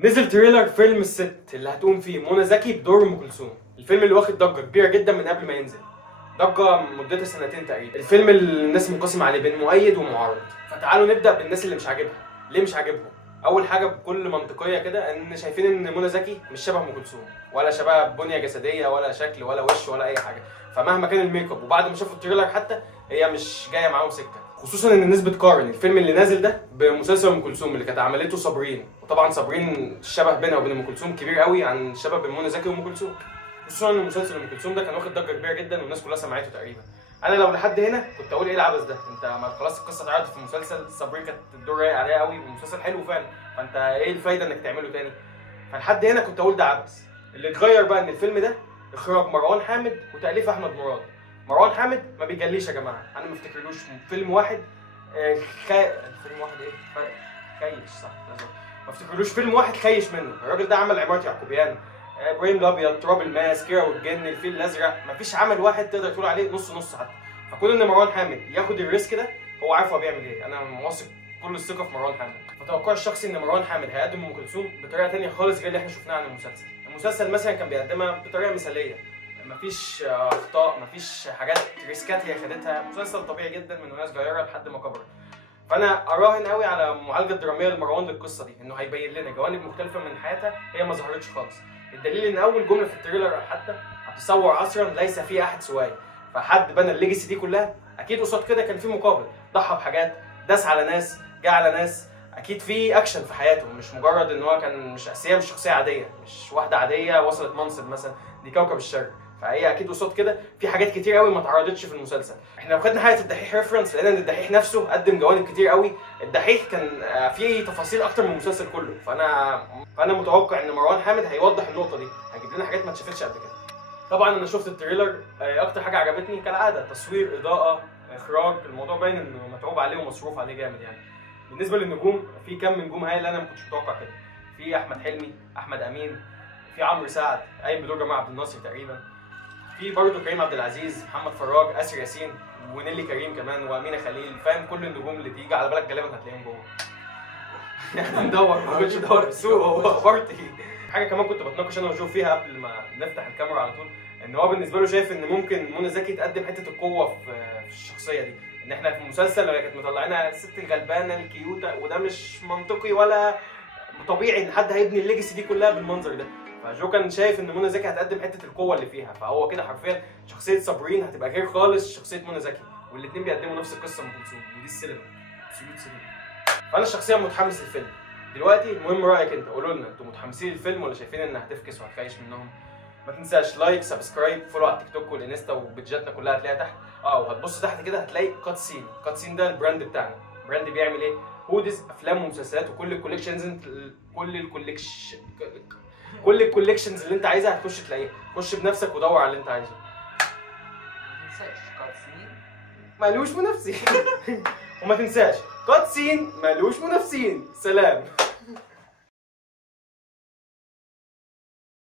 نزل تريلر فيلم الست اللي هتقوم فيه منى زكي بدور ام كلثوم. الفيلم اللي واخد ضجه كبيره جدا من قبل ما ينزل، ضجه مدتها سنتين تقريبا. الفيلم اللي الناس منقسمه عليه بين مؤيد ومعارض. فتعالوا نبدا بالناس اللي مش عاجبها. ليه مش عاجبهم؟ اول حاجه بكل منطقيه كده ان شايفين ان منى زكي مش شبه ام كلثوم، ولا شبه بنيه جسديه ولا شكل ولا وش ولا اي حاجه، فمهما كان الميك اب وبعد ما شافوا التريلر حتى هي مش جايه معاهم سكه. خصوصا ان الناس بتقارن الفيلم اللي نازل ده بمسلسل ام كلثوم اللي كانت عملته صابرين، وطبعا صابرين الشبه بينها وبين ام كلثوم كبير قوي عن الشبه بين منى زكي وام كلثوم. خصوصا ان مسلسل ام كلثوم ده كان واخد ضجه كبيره جدا والناس كلها سمعته تقريبا. انا لو لحد هنا كنت اقول ايه العبث ده، انت ما خلاص القصه اتعرضت في المسلسل، صابرين كانت الدور رايق عليها قوي والمسلسل حلو فعلا، فانت ايه الفايده انك تعمله تاني؟ فلحد هنا كنت اقول ده عبث. اللي اتغير بقى ان الفيلم ده اخراج مروان حامد وتاليف احمد مراد. مروان حامد ما بيجليش يا جماعه، انا ما افتكرلوش فيلم واحد فيلم واحد ايه؟ خيش صح بالظبط. ما افتكرلوش فيلم واحد خيش منه. الراجل ده عمل عمارة يعقوبيان، ابراهيم الابيض، تراب الماس، كيرة والجن، الفيل الازرق، مفيش عمل واحد تقدر تقول عليه نص نص حتى. فكون ان مروان حامد ياخد الريسك ده هو عارف هو بيعمل ايه. انا واثق كل الثقه في مروان حامد. فتوقعي الشخصي ان مروان حامد هيقدم ام كلثوم بطريقه ثانيه خالص غير اللي احنا شفناها عن المسلسل. المسلسل مثلا كان بيقدمها بطريقه مثاليه، مفيش اخطاء، مفيش حاجات ريسكات هي خدتها، مسلسل طبيعي جدا من وهي صغيره لحد ما كبرت. فانا اراهن قوي على المعالجه الدراميه لمروان للقصه دي، انه هيبين لنا جوانب مختلفه من حياتها هي ما ظهرتش خالص. الدليل ان اول جمله في التريلر حتى هتصور عصرا ليس فيه احد سواي، فحد بنى الليجاسي دي كلها اكيد قصاد كده كان في مقابل، ضحى بحاجات، داس على ناس، جه على ناس، اكيد في اكشن في حياته، مش مجرد ان هو كان مش شخصيه عاديه، مش واحده عاديه وصلت منصب مثلا، دي كوكب الشرق. فهي اكيد قصاد كده في حاجات كتير قوي ما اتعرضتش في المسلسل. احنا لو خدنا حلقه الدحيح ريفرنس لقينا ان الدحيح نفسه قدم جوانب كتير قوي. الدحيح كان فيه تفاصيل اكتر من المسلسل كله. فانا متوقع ان مروان حامد هيوضح النقطه دي، هيجيب لنا حاجات ما اتشافتش قبل كده. طبعا انا شفت التريلر، اكتر حاجه عجبتني كالعاده تصوير، اضاءه، اخراج، الموضوع باين انه متعوب عليه ومصروف عليه جامد يعني. بالنسبه للنجوم في كم من نجوم هايل انا ما كنتش متوقع كده. في احمد حلمي، احمد امين، في عمرو سعد قايم بدور جمال عبد الناصر تقريبا، في برضه كريم عبد العزيز، محمد فراج، اسر ياسين، ونيلي كريم كمان، وامينه خليل. فاهم كل النجوم اللي تيجي على بالك غالبا هتلاقيهم جوه. يعني ندور ما كنتش ندور في السوق، هو اخبارتي. حاجه كمان كنت بتناقش انا وشوف فيها قبل ما نفتح الكاميرا على طول، ان هو بالنسبه له شايف ان ممكن منى زكي تقدم حته القوه في الشخصيه دي. ان احنا في المسلسل كانت مطلعينها الست الغلبانه الكيوته، وده مش منطقي ولا طبيعي ان حد هيبني الليجاسي دي كلها بالمنظر ده. فجو كان شايف ان منى زكي هتقدم حته القوه اللي فيها، فهو كده حرفيا شخصيه صابرين هتبقى غير خالص شخصيه منى زكي، والاثنين بيقدموا نفس القصه ام كلثوم، ودي السينما ابسولوت سينما. فانا شخصيا متحمس للفيلم. دلوقتي المهم رايك انت، قولوا لنا انتوا متحمسين للفيلم ولا شايفين انها هتفكس وهتخيش منهم؟ ما تنساش لايك، سبسكرايب، فولو على التيك توك والانستا وبيدجاتنا كلها هتلاقيها تحت. وهتبص تحت كده هتلاقي كاتسين. كاتسين ده البراند بتاعنا، براند بيعمل ايه؟ هوديز، افلام ومسلسلات، وكل الكوليكشنز، كل الكوليكشنز اللي انت عايزها هتخش تلاقيها. خش بنفسك ودور على اللي انت عايزه. ما تنساش كاتسين مالوش منافسين. وما تنساش كاتسين مالوش منافسين. سلام.